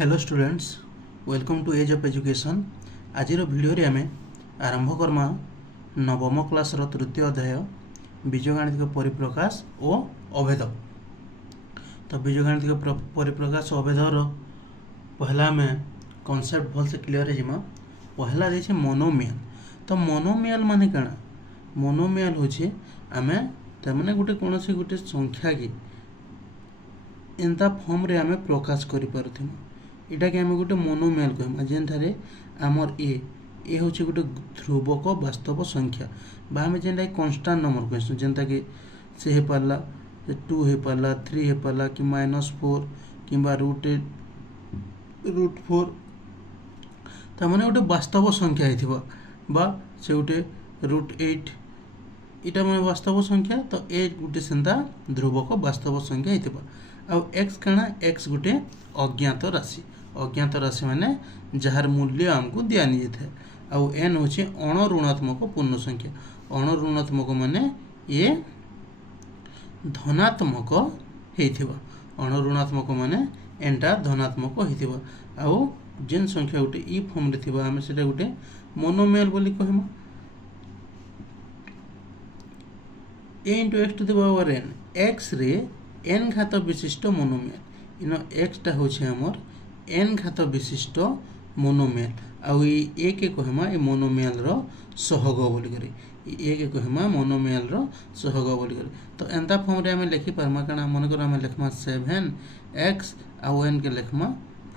Hello students, welcome to age of education. आज video आम आरंभ करमा नवम क्लास तृतीय अध्याय बीजगणितिक परिप्रकाश और अभेद। तो बीजगणितिक परिप्रकाश और अभेदर पहला आम कॉन्सेप्ट भल से क्लीयर है। पहला देखिए मोनोमियल। तो मोनोमियल माने कण? मोनोमियल होचे आम तमाने गोटे कौन गोटे संख्या की एंता फॉर्म रे आम प्रकाश करि पारुथिमु। इटा के आम गोटे मोनोमियल कहमा, जेनठारे आमर ए हूँ गोटे ध्रुवक वास्तव संख्या बा आम जेनटा कन्स्टांट नंबर कहूँ, जेनता कि से हो पारा 2 हो पारा 3 हो पारा कि -4 कि √4 ताने गोटे वास्तव संख्या होइथिबा बा से गोटे √8 इटा मैं वास्तव संख्या। तो ए गोटे सेंता ध्रुवक वास्तव संख्या होइथिबा। आ एक्स काना? एक्स गोटे अज्ञात राशि। अज्ञात राशि माने जार मूल्य आमको दिया नि जाए। आउ एन होचे अणऋणात्मक पूर्ण संख्या। अणऋणात्मक माने ये धनात्मक हेइथिबा। अणऋणात्मक माने एंटा धनात्मक हेइथिबा। आउ जेन संख्या गोटे ई फॉर्म रे थिबा आमे सेटा गोटे मोनोमियल बोली कहमा। a into x to the power n x रे n घात विशिष्ट मोनोमियल। इन x टा होचे हमर n घात विशिष्ट मोनोमियल। आउ ए के कहमा ए मोनोमियल रो सहग बोली करी। ए के कहमा मोनोमियल रो सहग बोली करी। तो एंता फॉर्म रे हमें लिखि परमा काना? मन कर हमें लिखमा 7x आउ n के लिखमा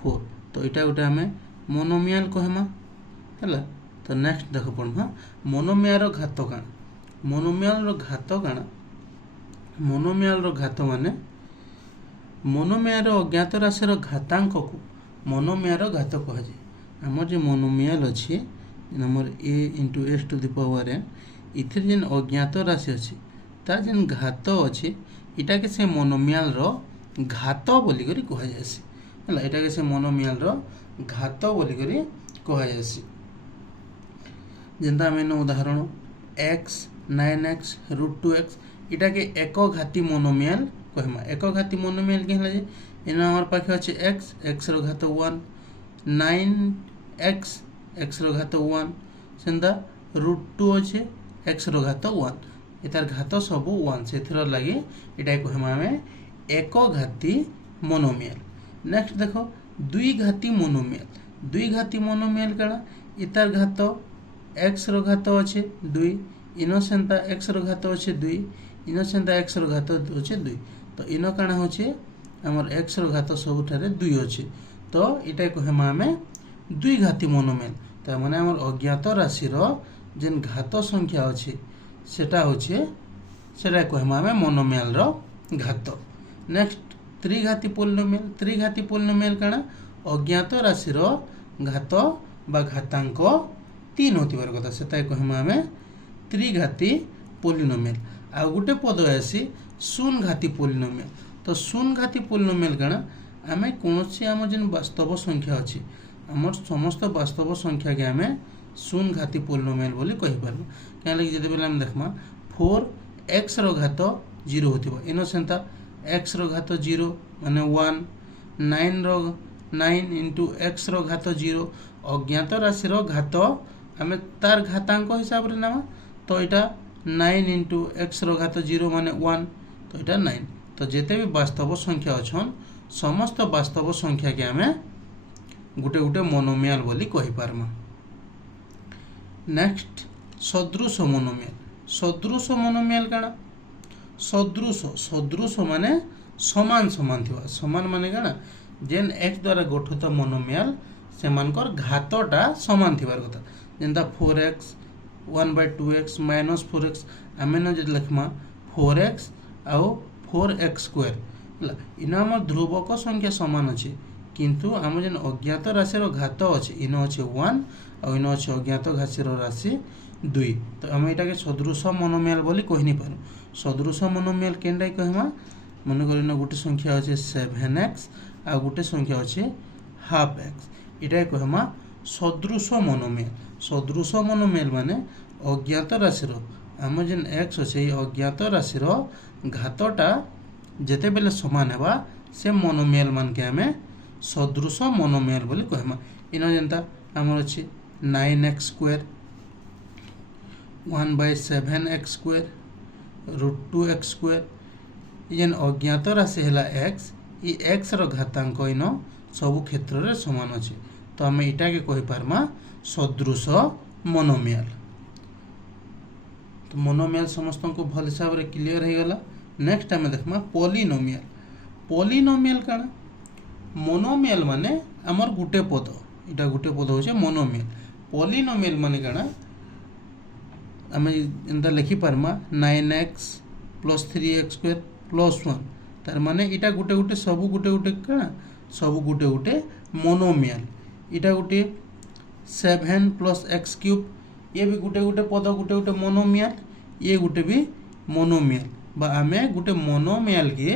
4। तो इटा गोटे हमें मोनोमियल कहमा हैला। तो नेक्स्ट देख पड़मा मोनोमियल रो घात काना? मोनोमियल रो घात काना? मोनोमियल रो घात माने मोनोमियल रो अज्ञात राशि रो घातांक को मोनोमियल रो घात कह जाए। हमर जे मोनोमियल अछि number a into x to the power n इथिर जेन अज्ञात राशि अछि तार जेन घात अछि इटा के से मोनोमियल रो घात बोली करी कह जायसी हला। इटा के से मोनोमियल रो घात बोली करी कह जायसी। जेंता हम उदाहरण x 9x √2x इटा के एक घाती मोनोमियल कहमा। एक घाती मोनोमियल कहला जे एना हमर पाखे अछि x रो घात 1 9x x रो घात 1 सेंदा √2 अछि x रो घात 1 एतार घात सब 1 सेथर लागि इटा कहमा हमें एक घाती मोनोमियल। नेक्स्ट देखो दुई घाती मोनोमियल। दुई घाती मोनोमियल काना? इतार घात x रो घात अछि 2 इनो सेंता x रो घात अछि 2 इनो सेंता x रो घात अछि 2। तो इनो काना होचे हमर x रो घात सबुठारे 2 अछि। तो इटा कहमा हमें दुई घाती मोनोमियल। त माने हमर अज्ञात राशि रो जेन घात संख्या अछि सेटा होचे सेटा कहमा हमें मोनोमियल रो घात। नेक्स्ट त्रिघाती पोलिनोमियल। त्रिघाती पोलिनोमियल काना? अज्ञात राशि रो घात बा घातांक 3 होतिबार कथा सेटा कहमा हमें त्रिघाती पोलिनोमियल। आ गोटे पद आसी शून्य घाती पोलिनोमियल। तो शून्य घाती पोलिनोमियल काना? आमे कोनोसी आम जेन वास्तव संख्या अछि हमर समस्त वास्तव संख्या के आमे शून्य घाती पोलिनोमियल बोली कहि पारबो। क्या लगी जदि बेला हम देखमा 4x रो घात 0 होतिबो इनो सेंता x रो घात 0 माने 1 9 into x रो घात 0 अज्ञात राशि रो घात आमे तार घातांक हिसाब रे नामा। तो इटा 9 into x रो घात 0 माने 1 तो इटा 9। तो जेते भी वास्तव संख्या अछन समस्त वास्तव संख्या के आमे गुटे गुटे मोनोमियल बोली कहि पारमा। नेक्स्ट सदृश मोनोमियल। सदृश मोनोमियल काना? सदृश माने समान समान थिबा। समान माने काना? जेन x द्वारा गठित मोनोमियल सेमानकर घातटा समान थिबार कथा। जेंता 4x 1/2x -4x आमे न जे लिखमा 4x आउ 4x स्क्वायर हला। इना हमर ध्रुवक संख्या समान अछि किंतु हम जेन अज्ञात राशि रो घात अछि इनो अछि 1 आउ इनो अछि अज्ञात राशि रो राशि 2। तो हम एटा के सदृश मोनोमियल बोली कहि नि पारो। सदृश मोनोमियल केनडा कहमा? मन करिना गुटे संख्या अछि 7x आ गुटे संख्या अछि हाफ x इटा कहमा सदृश मोनोमियल। सदृश मोनोमियल माने अज्ञात राशि रो हम जेन x अछि अज्ञात राशि रो घातटा जेते बेले समान हेबा से मोनोमियल मान के हमें सदृश मोनोमियल बोली कहमा। इन जेनता आमर अच्छी 9x square 1/7x square √2x square जेन अज्ञात राशि है x ये x रो घातांक इन सबु क्षेत्र में समान अच्छे तो आम इटा के कहि पारमा सदृश मोनोमियल। तो मोनोमियल समस्त को भल हिसाब से क्लीयर हो गला। नेक्स्ट आम देखमा पॉलिनोमियल। पॉलिनोमियल काना मोनोमियल माने आमर गुटे पद इटा गुटे पद होचे मोनोमियल। पॉलिनोमियल माने काना आम एंता लिखि पारमा 9x + 3x स्क्वायर + 1 तार माने इटा गुटे गुटे सब गुटे गुटे काना सब गुटे गुटे मोनोमियल। इटा गुटे 7 + x क्यूब ये भी गुटे गुटे पद गुटे गुटे मोनोमियल ये गुटे भी मोनोमियल बा आमे गुटे मोनोमियल के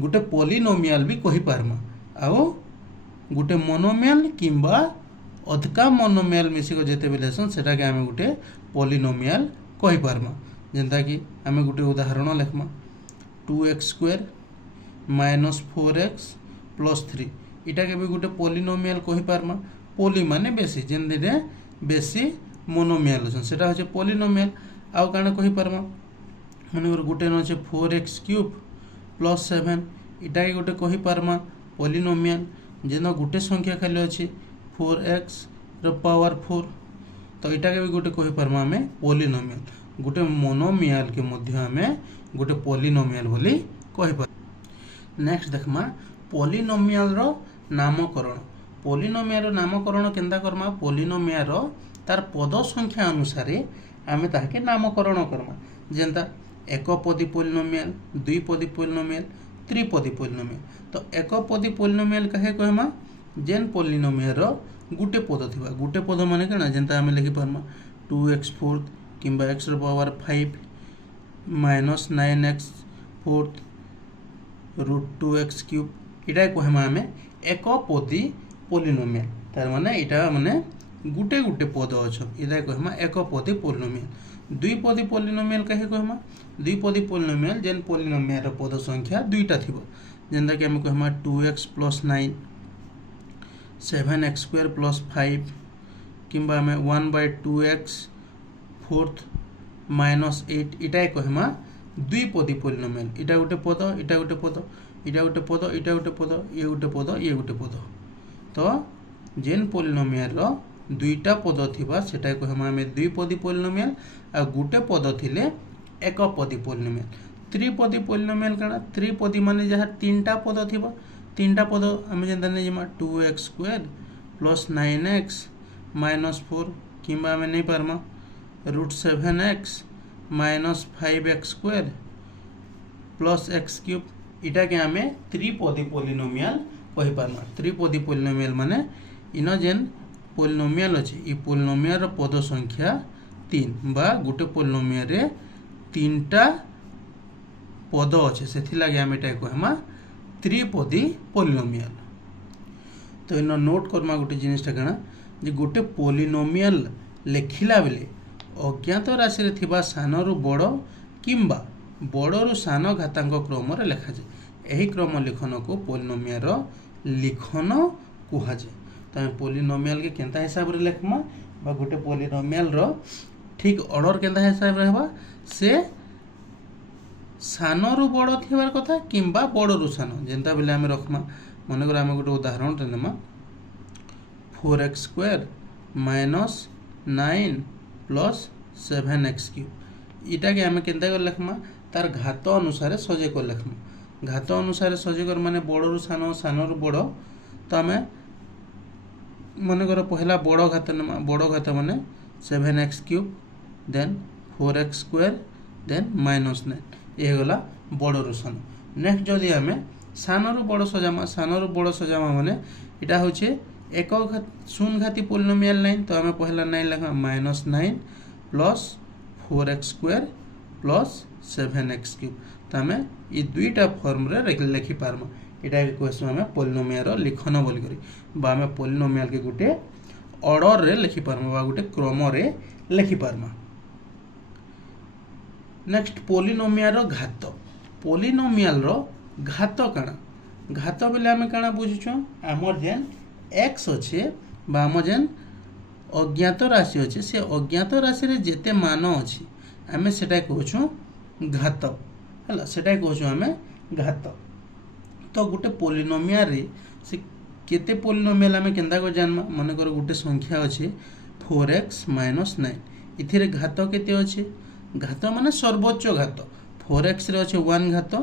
गुटे पॉलिनोमियल भी कहि पारमा। आउ गुटे मोनोमियल किंबा अधिका मोनोमियल मिसिक जेते बेले सन सेटा के आमे गुटे पॉलिनोमियल कहि पारमा। जेंता कि आमे गुटे उदाहरण लेखमा 2x स्क्वायर - 4x + 3 इटा के भी गुटे पॉलिनोमियल कहि पारमा। पॉली माने बेसी जेन दिने बेसी मोनोमियल अछन सेटा होचे पॉलिनोमियल। आउ काना कहि पारमा माने गुटे न होचे 4x क्यूब + 7 इटा के गुटे कहि पारमा पॉलिनोमियल। जेन गुटे संख्या खाली अछि 4x रो पावर 4 तो इटा के भी गुटे कहि पारमा हमें पॉलिनोमियल। गुटे मोनोमियल के मध्य हमें गुटे पॉलिनोमियल बोली कहि पार। नेक्स्ट देखमा पॉलिनोमियल रो नामकरण। पॉलिनोमियल रो नामकरण केंदा करमा पॉलिनोमियल रो तार पद संख्या अनुसार आमे ताके नामकरण करमा। जेंता एक पदी पॉलिनोमियल दुई पदी पॉलिनोमियल त्रिपदी पॉलिनोमियल। तो एक पदी पॉलिनोमियल कहे कहमा जेन पॉलिनोमियल रो गुटे पद थिबा गुटे पद माने कना जेंता आमे लिखि पारमा 2x4 किंबा x रो पावर 5 - 9x 4 √2x क्यूब इटा कहमा आमे एक पदी पॉलिनोमियल। तार माने इटा माने गुटे गुटे पद अछ इटा कहमा एक पदी पॉलिनोमियल। दुई पदी पॉलिनोमियल कहे कहमा दुई पदी पॉलिनोमियल जेन पॉलिनोमियल रो पद संख्या दुईटा थिबो। जेंता कि आमे कहमा 2x + 9 7x स्क्वायर + 5 किंबा आमे 1/2x 4 - 8 इटा कहमा दुई पदी पॉलिनोमियल। इटा गुटे पद इटा गुटे पद इटा गुटे पद इटा गुटे पद ये गुटे पद ये गुटे पद। तो जेन पॉलिनोमियल रो दुईटा पद थिबा सेटा कहमा आमे दुई पदी पॉलिनोमियल आ गुटे पद थिले एक पदी पॉलिनोमियल। त्रिपदी पॉलिनोमियल काना त्रिपदी माने जहा तीनटा पद थिबा तीनटा पद आमे जेंता नै जमा 2x स्क्वायर + 9x - 4 किंबा आमे नै पारमा √7x - 5x square + x cube इटा के आमे त्रिपदी पॉलिनोमियल कहि पारमा। त्रिपदी पॉलिनोमियल माने इन जेन पॉलिनोमियल अछि ई पॉलिनोमियल रो पद संख्या 3 बा गुटे पॉलिनोमियल रे तीनटा पद अछि सेथि लागि आमे एटा कहमा त्रिपदी पॉलिनोमियल। तो इन नोट करमा गुटे जिनिसटा कना जे गुटे पॉलिनोमियल लेखिला बेले अज्ञात राशि रे थिबा सान रु बड़ किंबा बड़ रु सान घातांक क्रम रे लेखा जाय। एही क्रम लिखन को पॉलिनोमियल रो लिखन कुहा जाय। तो पॉलिनोमियल के केंता हिसाब रे लेखमा बा गुटे पॉलिनोमियल रो ठीक ऑर्डर केंता हिसाब रे हबा से सान रु बड़ थिबार कथा किंबा बड़ रु सान जेंता बेले आमे रखमा माने कर आमे गुटे उदाहरण रे नेमा 4x स्क्वायर - 9 + 7x क्यूब इटा के आमे केंता कर लेखमा तार घात अनुसार सजे कर लेखमा। घात अनुसार सजे कर माने बड़ रु सान सान रु बड़। तो आमे माने कर पहला बड़ घात नेमा बड़ घात माने 7x cube then 4x square then -9 ये गला बड़ रु सान। नेक्स्ट जदि आमे सान रु बड़ सजामा सान रु बड़ सजामा माने इटा होचे एक शून्य घाती पॉलिनोमियल 9 तो आमे पहला 9 लेखा -9 + 4x स्क्वायर + 7x क्यूब। तो आमे ई दुईटा फॉर्म रे लिखि पारमा। इटा के कहसु आमे पॉलिनोमियल रो लिखन बोली करी बा आमे पॉलिनोमियल के गुटे ऑर्डर रे लिखि पारमा बा गुटे क्रम रे लिखि पारमा। नेक्स्ट पॉलिनोमियल रो घात। पॉलिनोमियल रो घात काना घात बेले आम काଣା बुझुछ आमर जेन एक्स अच्छे बा आम जेन अज्ञात राशि अच्छे से अज्ञात राशि रे जेते मान अच्छी आम सेटा कहूँ घात है सेटा कहूँ आम घात। तो गोटे पोलिनोमियल रे से केते पोलिनोमियल आम केन्ता को जानमा मनकर गोटे संख्या अच्छे 4x - 9 इथिरे घात केते अच्छे घात माने सर्वोच्च घात 4x रे अच्छे 1 घात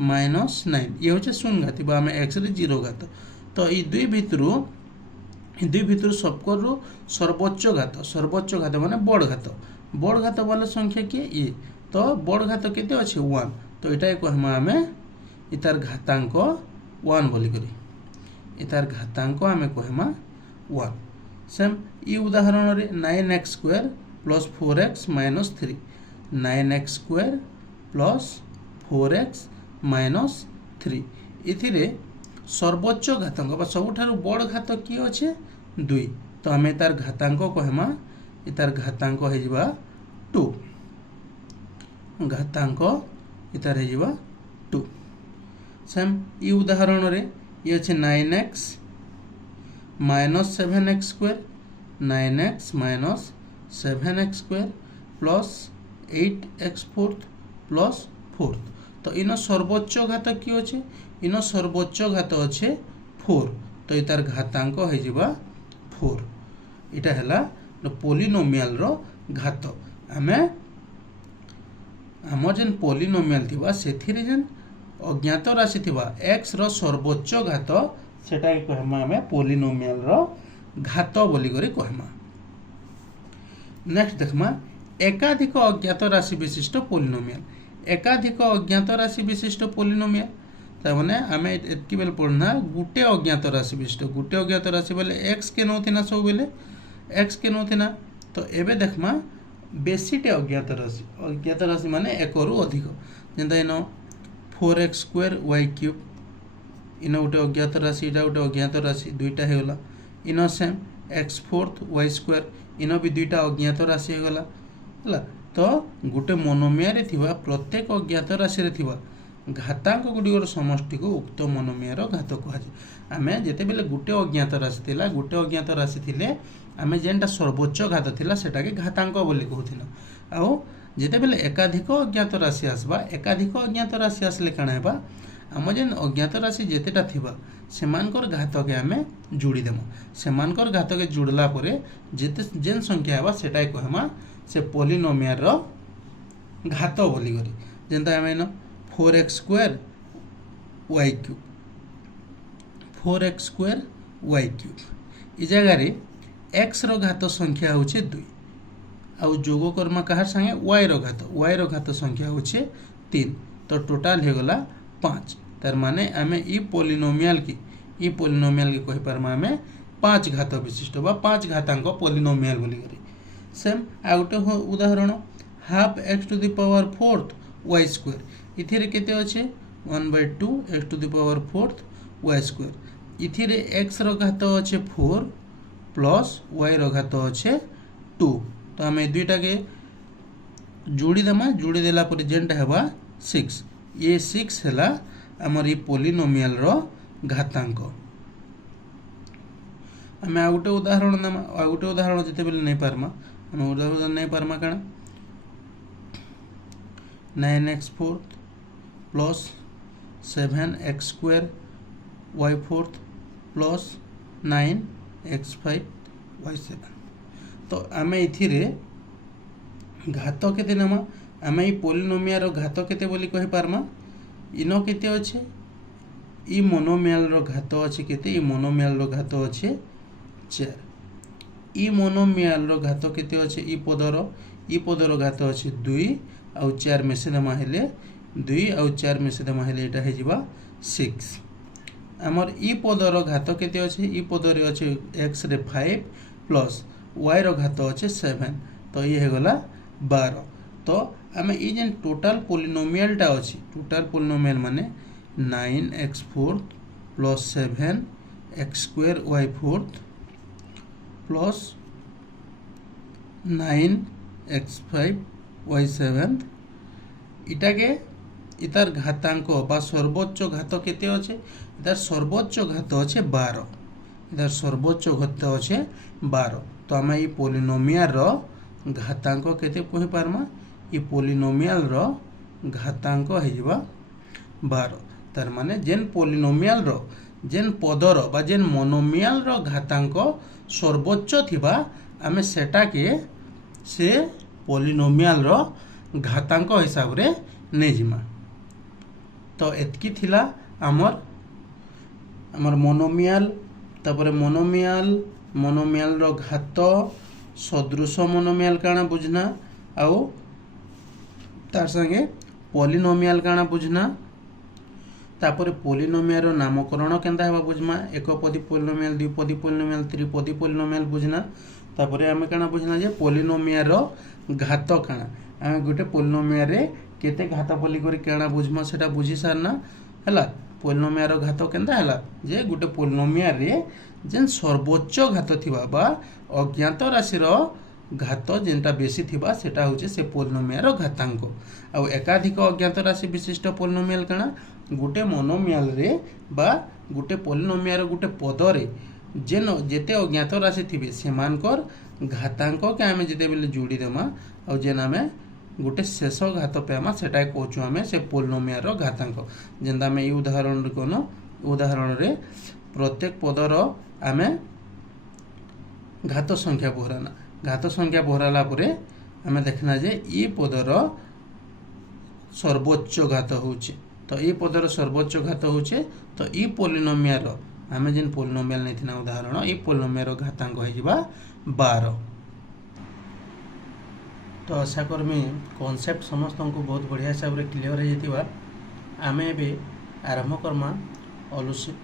-9 ये होचे शून्य घात आम x रे 0 घात। तो ये दुई भितर सबकर सर्वोच्च घात माने बड़ घात वाला संख्या किए ये तो बड़ घात केते अच्छे 1 तो इटा कहमा आम इतार घातांक 1 बोली करी इतार घातांक आम कहमा 1 सेम ई उदाहरण रे 9x² + 4x - 3 9x² + 4x - 3 इथिरे सर्वोच्च घातांक बा सबुठारु बड़ घात किए अच्छे 2 तो आम तार घातांक कहमा इतार घातांक हो जिबा 2 घातांक इतार हो जिबा 2 सेम ई उदाहरण रे ये अच्छे 9x - 7x² 9x - 7x² + 8x4 + 4 तो इन सर्वोच्च घात कि अच्छे इन सर्वोच्च घात अच्छे 4 तो इतार घातांक हो जिबा 4 इटा हैला पोलिनोमियल रो घात आमे आम जेन पोलिनोमियल थिबा सेथिरे जेन अज्ञात राशि थिबा x रो सर्वोच्च घात सेटा कहमा आमे पोलिनोमियल रो घात बोली करी कहमा। नेक्स्ट देखमा एकाधिक अज्ञात राशि विशिष्ट पोलिनोमियल एकाधिक अज्ञात राशि विशिष्ट पोलिनोमियल तामाने आमे एतकी बेल पढ़ना गुटे अज्ञात राशि विशिष्ट गुटे अज्ञात राशि बेले x के नोथिना सब बेले x के नोथिना तो एबे देखमा बेसीटे अज्ञात राशि माने एक रु अधिक जेंता इन 4x² y³ इन गोटे अज्ञात राशि इटा गोटे अज्ञात राशि दुईटा हो गला इन सेम x4 y² इन भी दुईटा अज्ञात राशि हो गला है तो गोटे मोनोमिया रे थिबा प्रत्येक अज्ञात राशि रे थिबा घातांक गुड़िकर समष्टि को उक्त मोनोमिया रो घात कहुए आम जिते बेले गोटे अज्ञात राशि थिला गोटे अज्ञात राशि थिले आम जेनटा सर्वोच्च घात थिला सेटा के घातांक बोली कहूथिना आउ जिते बेले एकाधिक अज्ञात राशि आसबा एकाधिक अज्ञात राशि आसले काଣା हेबा आम जेन अज्ञात राशि जेतेटा थिबा सेमानकर घात के आम जोड़ी देमु सेमानकर घात के जोड़ला परे जेते जेन संख्या हेबा सेटा कहमा से पोलिनोमियल रो घात बोली करी जेंता आम इन 4x² y³ 4x² y³ इ जगह रे x रो घात संख्या होचे 2 आउ जोग कर्मा कहार संगे y रो घात संख्या होचे 3 तो टोटल हे गला 5 तार माने आमे इ पोलिनोमियल की कहि परमा आमे 5 घात विशिष्ट बा 5 घातांक पोलिनोमियल बोली करी सेम आ गोटे उदाहरण हाफ x⁴ y² इथिरे केते अच्छे 1/2 x⁴ y² इथिरे x रो घात अच्छे 4 प्लस y रो घात अच्छे 2 तो आम दुईटा के जोड़ी देमा जोड़ी देला पर जेनटा हेबा 6 ये 6 हैला हमर ई पोलिनोमियल रो घातांक। आम आ गोटे उदाहरण देमा आ गोटे उदाहरण जेते बेले नै पारमा हम उदाहरण नै पारमा काना 9x4 + 7x² y4 + 9x5 y7 तो आम इथिरे घात केते नमा आम ई पोलिनोमिया रो घात केते बोली कहि पारमा इनो केते अच्छे ई मोनोमियल रो घात अच्छे केते ई मोनोमियल रो घात अच्छे 4 ई मोनोमियल रो घात केते अच्छे ई पदर घात अच्छे 2 आउ 4 मिसे दमा हेले 2 आउ 4 मिसे दमा हेले एटा हे जिबा 6 हमर ई पदर घात केते अच्छे ई पदर अच्छे x रे 5 प्लस y रो घात अच्छे 7 तो ये गला 12 तो आम ये जेन टोटाल पोलिनोमियल टा अच्छी टोटाल पोलिनोमियल माने 9x4 + 7x² y4 + 9x5 y7 इटा के इतार घातांक बा सर्वोच्च घात केते अच्छे इधर सर्वोच्च घात अच्छे 12 इधर सर्वोच्च घात अच्छे 12 तो आम ये पॉलिनोमियल रो घातांक केते कहि पारमा ये पॉलिनोमियल रो घातांक हो जिबा 12 तार माने जेन पॉलिनोमियल रो जेन पदर बा जेन मोनोमियल रो घातांक सर्वोच्च थिबा आमे सेटा के से पॉलिनोमियल रो घातांक हिसाब रे नै जिमा तो एतकी थिला आमर मोनोमियल तापर मोनोमियल रो घात सदृश मोनोमियल काना बुझना आउ तार संगे पॉलिनोमियल काना बुझना तापर पॉलिनोमियल रो नामकरण केंता हेबा बुझमा एक पदी पॉलिनोमियल द्विपदी पॉलिनोमियल त्रिपदी पॉलिनोमियल बुझना तापर आमे काना बुझना जे पॉलिनोमियल रो घात काना आमे गोटे पॉलिनोमियल रे केते घात बोली करी काना बुझमा सेटा बुझी सारना हला पॉलिनोमियल रो घात केंता हला जे गोटे पॉलिनोमियल रे जेन सर्वोच्च घात थिबा बा अज्ञात राशि रो घात जेनटा बेसी थिबा सेटा होचे से पॉलिनोमियल रो घातांक आ एकाधिक अज्ञात राशि विशिष्ट पॉलिनोमियल काना गोटे मोनोमियल रे बा गोटे पॉलिनोमियल रो गोटे पद रे जेन जेते अज्ञात राशि थिबे सेमानकर घातांक के आमे जेते बेले जोड़ी देमा आ जेन आमे गोटे शेष घात पाइमा सेटा कहूँ आम से पॉलिनोमियल रो घातांक जेनता आम उदाहरण कोन उदाहरण रे प्रत्येक पदर आम घात संख्या बहराला परे आम देखना जे ई पदर सर्वोच्च घात होचे तो ई पदर सर्वोच्च घात होचे तो ई पॉलिनोमियल आम जेन पॉलिनोमियल नहीं उदाहरण ई पॉलिनोमियल रो घातांक हो जिबा 12 तो आशा करमी कॉन्सेप्ट समस्त को बहुत बढ़िया हिसाब रे क्लियर हो जाइतिबा आमे एबे आरंभ करमा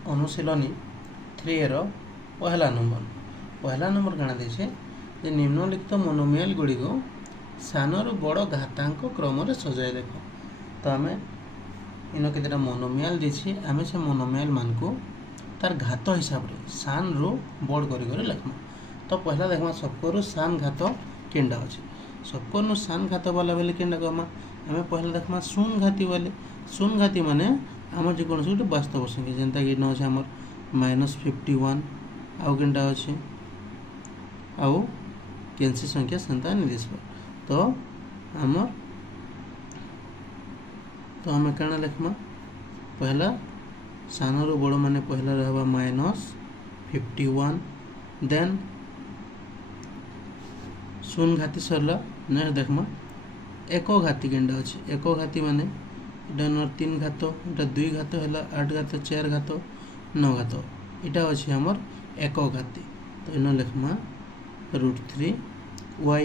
अनुशीलनी 3 रो पहला नंबर काना देछे जे निम्नलिखित मोनोमियल गुड़ी को सानरू बड़ घातांक क्रम रे सजाय देखो तो आमे इन केतेटा मोनोमियल देछि आमे से मोनोमियल मान को तार घात हिसाब रे सान रो बड़ करी लिखमा तो पहला देखमा सबको सान घात केंडा अछि सबको सान घात वाला बेले केंडा कहमा आमे पहला देखमा शून्य घाती वाले शून्य घाती माने आम जेकोन गोटे वास्तव संख्या जेनता कि न हमर -51 आउ केंडा अछि आउ केनसी संख्या सेंता निर्देश तो आम काना लिखमा पहला सानरू बड़ माने पहला रहबा -51 देन शून्य घाती सरला नेक्स्ट देखमा एक घाती केंडा अछि एक घाती माने इटा 3 घात इटा 2 घात हैला 8 घात 4 घात 9 घात इटा अछि हमर एक घाती तो इन लिखमा √3y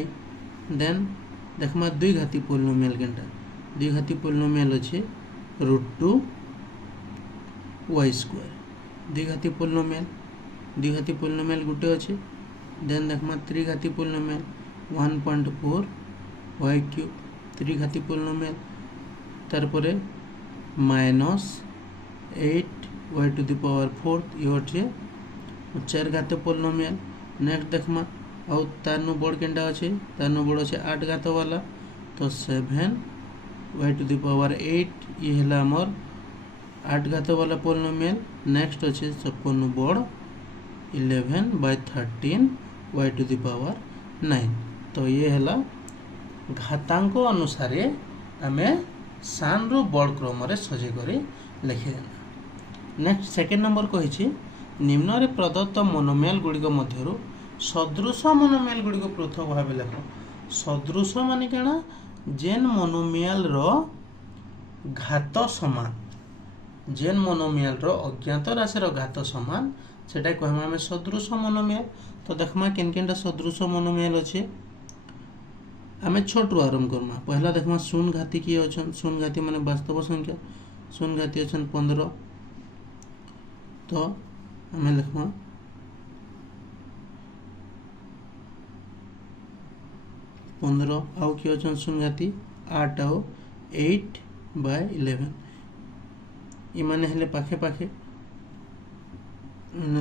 देन देखमा 2 घाती पॉलिनोमियल केंडा 2 घाती पॉलिनोमियल अछि √2y²। 2 घाती पॉलिनोमियल गुटे अछि देन देखमा 3 घाती पॉलिनोमियल 1.4 y³ 3 घाती पॉलिनोमियल तार परे -8 y⁴ ये होचे 4 घात पॉलिनोमियल नेक्स्ट देखमा आउ तार नु बड़ केंडा अछि तार नु बड़ अछि 8 घात वाला तो 7 y⁴ ये हला हमर 8 घात वाला पॉलिनोमियल नेक्स्ट अछि सबको नु बड़ 11/13 y⁴ तो ये हला घातांक अनुसार आमे सान रो बड़ क्रम रे सजे करी लिखि देना। नेक्स्ट सेकेंड नंबर कहिछि निम्न रे प्रदत्त मोनोमियल गुड़िक मध्यरु सदृश मोनोमियल गुड़िक पृथक भाव लिख सदृश माने केना जेन मोनोमियल रो घात समान जेन मोनोमियल रो अज्ञात राशि रो घात समान सेटा कहमा हमें सदृश मोनोमियल तो देखमा केन केनटा सदृश मोनोमियल अछि आमे छोटू आरंभ करमा पहला देखमा शून्य घाती की अछन शून्य घाती माने वास्तव संख्या शून्य घाती अछन 15 तो आमे लिखमा 15 आउ की अछन शून्य घाती 8 आउ 8/11 इ माने हेले पाखे पाखे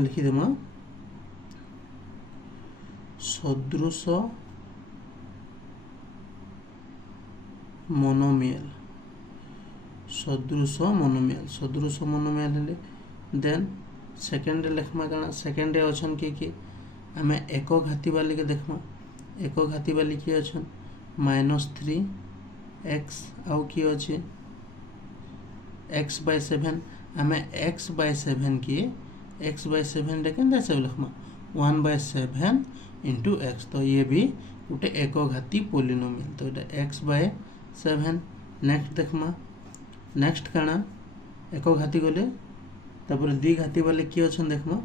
लिखि देमा सदृश मोनोमियल हेले देन सेकेंड लिखमा कण सेकेंड अच्छन किए आम एक घाती वाली के देखमा एक घाती वाली किए अच्छन -3x आउ किए अच्छे x/7 आम x/7 किए x/7 के सब लिखमा 1/7 इंटू x तो ये भी गोटे एक घाती पोलिनोमियल तो ये x/7 नेक्स्ट देखमा नेक्स्ट काना एक घाती गले तापर दुई घाती वाले किए अच्छन देखमा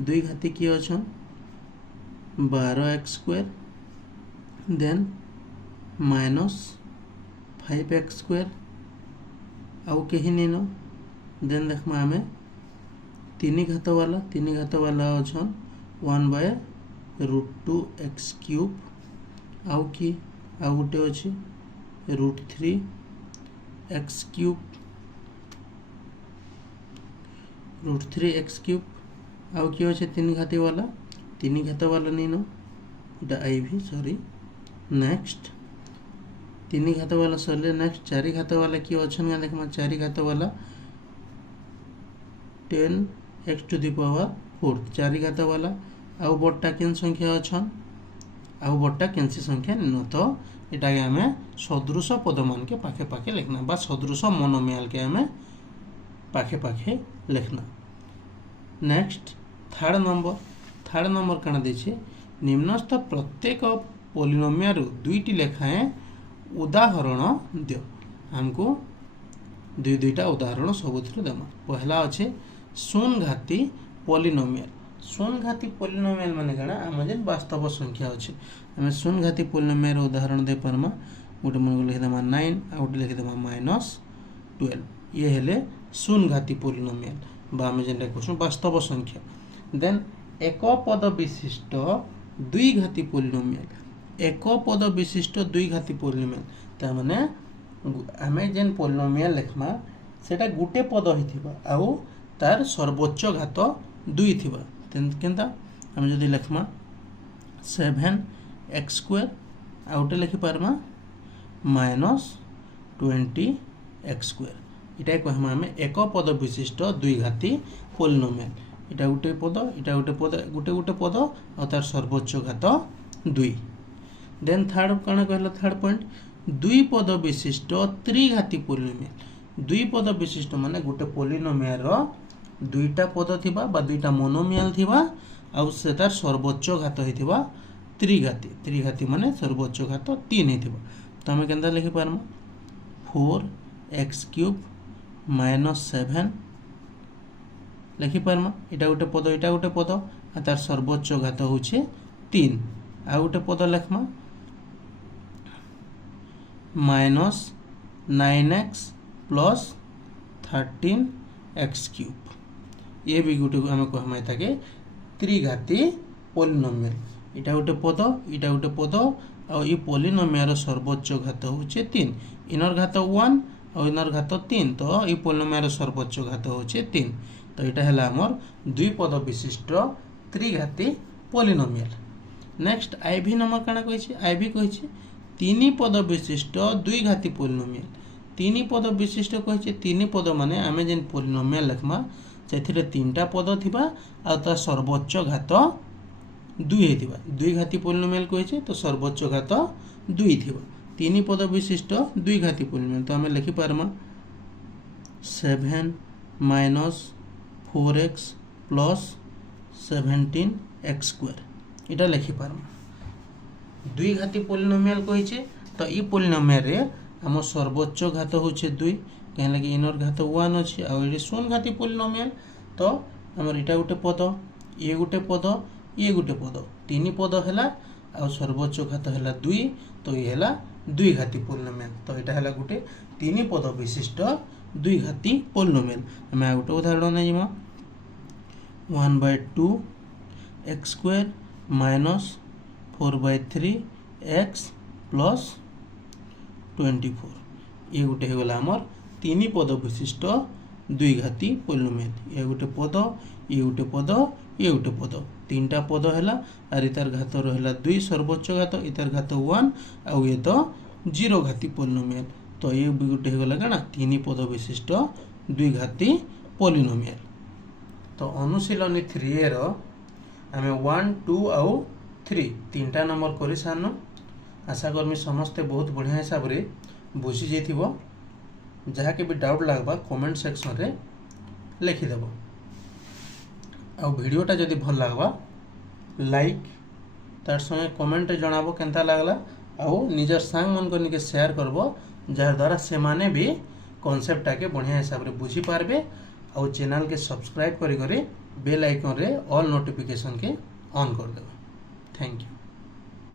दुई घाती किए अच्छन 12x² देन -5x² आउ कहीं नहीं नो देन देखमा आमे तीन घात वाला अच्छन 1/√2x³ आउ कि आउ गोटे अच्छे √3x³ √3x³ आउ कि अच्छे तीन घात वाला नहीं नो इटा आई भी सॉरी नेक्स्ट तीन घात वाला सरले नेक्स्ट चारि घात वाला किए अच्छन देखमा चारि घात वाला 10x⁴ चारि घात वाला आउ बड़टा केन संख्या अच्छन आउ बड़टा केनसी संख्या न तो इटा के आमे सदृश पद मान के पाखे पाखे लिखना बा सदृश मोनोमियल के आमे पाखे पाखे लिखना नेक्स्ट थर्ड नंबर कण देछे निम्नस्थ प्रत्येक पोलिनोमियल दुईटी लेखाएं उदाहरण दियो हमको दुईटा उदाहरण सबुथु देमा पहला अच्छे शून्य घाती पोलिनोमियल माने कण आम जेन वास्तव संख्या अच्छे आम शून्य घाती पोलिनोमियल उदाहरण दे परमा गोटे मन लिखिदेमा 9 आ गोटे लिखिदेमा -12 ये हेले शून्य घाती पोलिनोमियल बा आम जेन कहूँ वास्तव संख्या देन एक पद विशिष्ट दुई घाती पोलिनोमियल एक पद विशिष्ट दुई घाती पोलिनोमियल ता माने आमे जेन पोलिनोमियल लिखमा सेटा गुटे पद हिथिबा आउ तार सर्वोच्च घात दुई थिबा केनता आम जदि लिखमा 7x² आउटे लिखि पारमा -20x² इटा कहमा आमे एक पद विशिष्ट दुई घाती पोलिनोमियल इटा गोटे पद गोटे पद और तार सर्वोच्च घात दुई देन थर्ड कण कहला थर्ड पॉइंट दुई पद विशिष्ट त्रिघाती पोलिनोमियल दुई पद विशिष्ट माने गोटे पोलिनोमियल रो दुईटा पद थिबा बा दुईटा मोनोमियल थिबा आउ से तार सर्वोच्च घात हिथिबा त्रिघाती माने सर्वोच्च घात 3 हिथिबा तो हमें केनता लिखि पारमा 4x³ -7 लिखि पारमा इटा गोटे पद आ तार सर्वोच्च घात होचे 3 आ गोटे पद लिखमा -9x + 13x³ ये भी गोटे आम कहमा ताके त्रिघाती पोलिनोमियल इटा गोटे पद आ ये पोलिनोमियल सर्वोच्च घात होचे 3 इनर घात 1 और इनर घात 3 तो ये पोलिनोमियल सर्वोच्च घात होचे 3 तो यहाँ है आमर दुई पद विशिष्ट त्रिघाती पोलिनोमियल नेक्स्ट आईवी नंबर काना कही आईवी कही तीन पद विशिष्ट दुई घाती पोलिनोमियल तीन पद विशिष्ट कही तीन पद माने आमे जेन पोलिनोमियल लिखमा से तीनटा पद थिबा आ तार सर्वोच्च घात दुई हेतिबा दुई घाती पोलिनोमियल कही तो सर्वोच्च घात दुई थिबा तीन पद विशिष्ट दुई घाती पोलिनोमियल तो आमे लिखि पारमा 7 - 4x + 17x² इटा लिखि पारमा दुई घाती पोलिनोमियल कही तो ये पोलिनोमियल रे आम सर्वोच्च घात होचे 2 कहीं लगे इनर घात 1 अच्छे आ शून्य घाती पोलिनोमियल तो आमर इटा गोटे पद ये गोटे पद तीन पद है आ सर्वोच्च घात है 2 तो ये है दुई घाती पोलिनोमियल तो यहाँ है गोटे तीन पद विशिष्ट दुई घाती पोलिनोमियल आम गोटे उदाहरण नहीं 1/2x² -4/3x + 24 ये गोटे होगला आमर तीन पद विशिष्ट दुई घाती पोलिनोमियल ये गोटे पद ये गोटे पद तीनटा पद है आर इतार घात रहा 2 सर्वोच्च घात इतार घात 1 आउ ये तो 0 घाती पोलिनोमियल तो ये भी गोटे होगला क्या तीन पद विशिष्ट दुई घाती पोलिनोमियल तो अनुशीलनी 3A रो आमे 1 2 आउ 3 तीनटा नंबर कर सारनु। आशा करमी समस्ते बहुत बढ़िया हिसाब रे बुझी जाइथिबो। जहा के भी डाउट लागबा कमेंट सेक्शन रे लिखिदेव। आ वीडियोटा जदि भल लागबा लाइक तार संगे कमेंट जणाबो केनता लागला। आउ निजर सांग मन को निके शेयर करबो जार द्वारा से माने भी कॉन्सेप्ट के बढ़िया हिसाब रे बुझी पारबे। आउ चैनल के सब्सक्राइब करी बेल आइकन रे ऑल नोटिफिकेशन के ऑन कर देबो। Thank you.